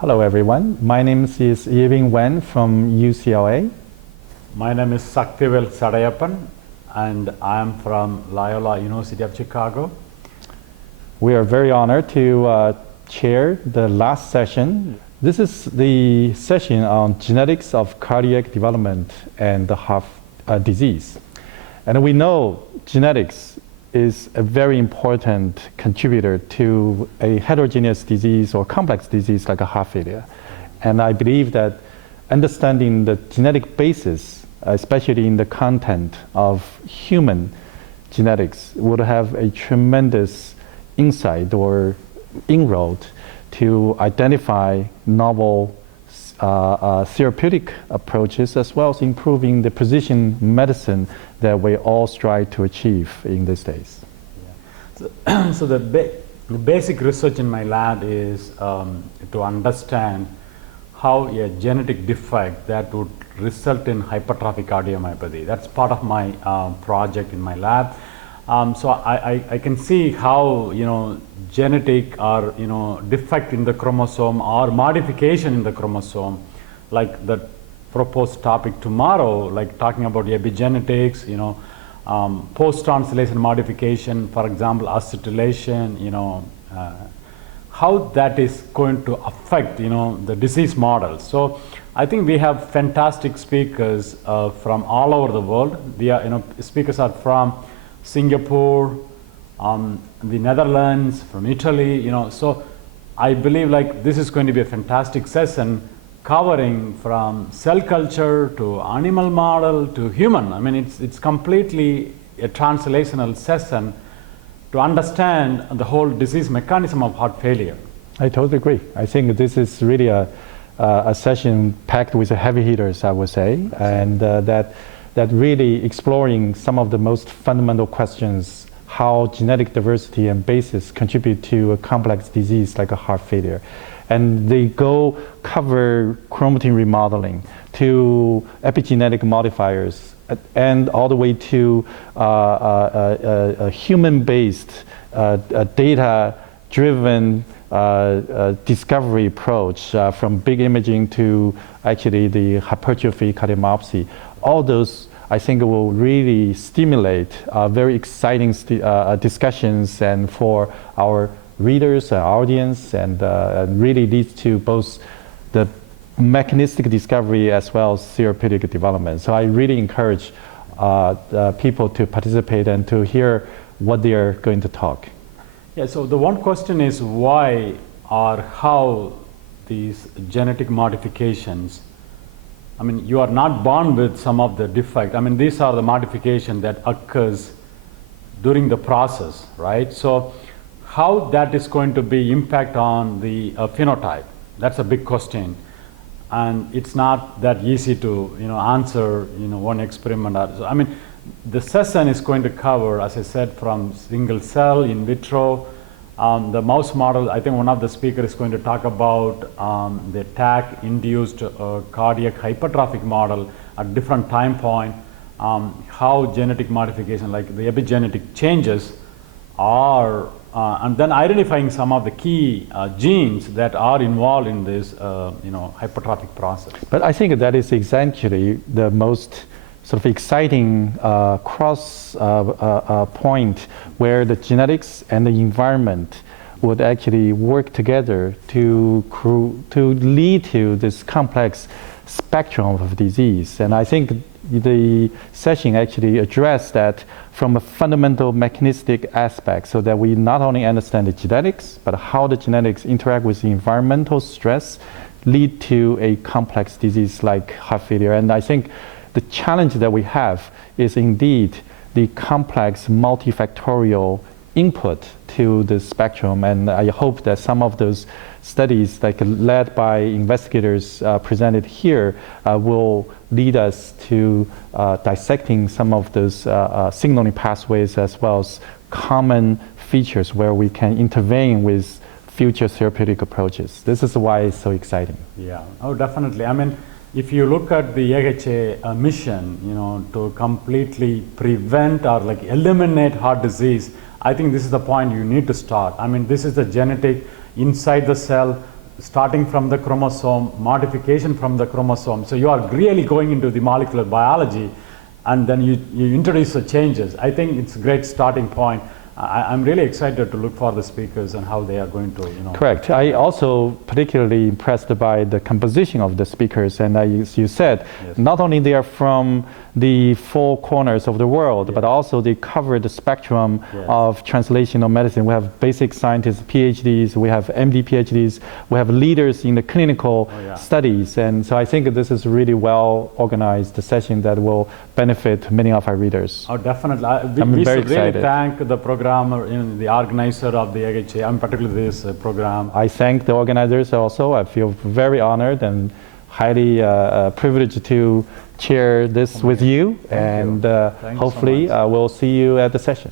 Hello everyone, my name is Yibin Wang from UCLA. My name is Sakthivel Sadayappan and I am from Loyola University of Chicago. We are very honored to chair the last session. This is the session on genetics of cardiac development and the heart disease. And we know genetics is a very important contributor to a heterogeneous disease or complex disease like a heart failure. And I believe that understanding the genetic basis, especially in the content of human genetics, would have a tremendous insight or inroad to identify novel therapeutic approaches, as well as improving the precision medicine that we all strive to achieve in these days. Yeah. So the basic research in my lab is to understand how a genetic defect that would result in hypertrophic cardiomyopathy. That's part of my project in my lab. So I can see how genetic or defect in the chromosome or modification in the chromosome, like the proposed topic tomorrow, like talking about epigenetics, post-translation modification, for example, acetylation, how that is going to affect the disease model. So I think we have fantastic speakers from all over the world. Speakers are from Singapore, the Netherlands, from Italy, so I believe like this is going to be a fantastic session covering from cell culture to animal model to human. I mean, it's completely a translational session to understand the whole disease mechanism of heart failure. I totally agree. I think this is really a session packed with heavy hitters, I would say, and that really exploring some of the most fundamental questions, how genetic diversity and basis contribute to a complex disease like a heart failure. And they cover chromatin remodeling to epigenetic modifiers and all the way to a human-based, data-driven discovery approach from big imaging to actually the hypertrophy cardiomyopathy. All those, I think, will really stimulate very exciting discussions and for our readers and audience, and really leads to both the mechanistic discovery as well as therapeutic development. So I really encourage people to participate and to hear what they are going to talk. Yeah, so the one question is why or how these genetic modifications, I mean, you are not born with some of the defect. I mean, these are the modification that occurs during the process, right? So how that is going to be impact on the phenotype? That's a big question. And it's not that easy to answer one experiment. So, I mean, the session is going to cover, as I said, from single cell, in vitro, the mouse model. I think one of the speakers is going to talk about the TAC-induced cardiac hypertrophic model at different time point, how genetic modification, like the epigenetic changes are, and then identifying some of the key genes that are involved in this hypertrophic process. But I think that is essentially the most sort of exciting cross point where the genetics and the environment would actually work together to lead to this complex spectrum of disease. And I think the session actually addressed that from a fundamental mechanistic aspect, so that we not only understand the genetics, but how the genetics interact with the environmental stress lead to a complex disease like heart failure. And I think the challenge that we have is indeed the complex multifactorial input to the spectrum, and I hope that some of those studies, like led by investigators presented here, will lead us to dissecting some of those signaling pathways as well as common features where we can intervene with future therapeutic approaches. This is why it's so exciting. Yeah, oh, definitely. I mean, if you look at the AHA mission, to completely prevent or like eliminate heart disease, I think this is the point you need to start. I mean, this is the genetic inside the cell starting from the chromosome, modification from the chromosome. So you are really going into the molecular biology, and then you introduce the changes. I think it's a great starting point. I'm really excited to look for the speakers and how they are going to, Correct. I also particularly impressed by the composition of the speakers, and as you said, Yes. not only they are from the four corners of the world, but also they cover the spectrum Yes. of translational medicine. We have basic scientists, PhDs, we have MD PhDs, we have leaders in the clinical studies, and so I think this is really well organized session that will benefit many of our readers. Oh, definitely. I'm We very should really excited. thank the programmer, the organizer of the AHA, and particularly this program. I thank the organizers also. I feel very honored and highly privileged to chair this with you, Thank you. and Thanks so hopefully much. we'll see you at the session.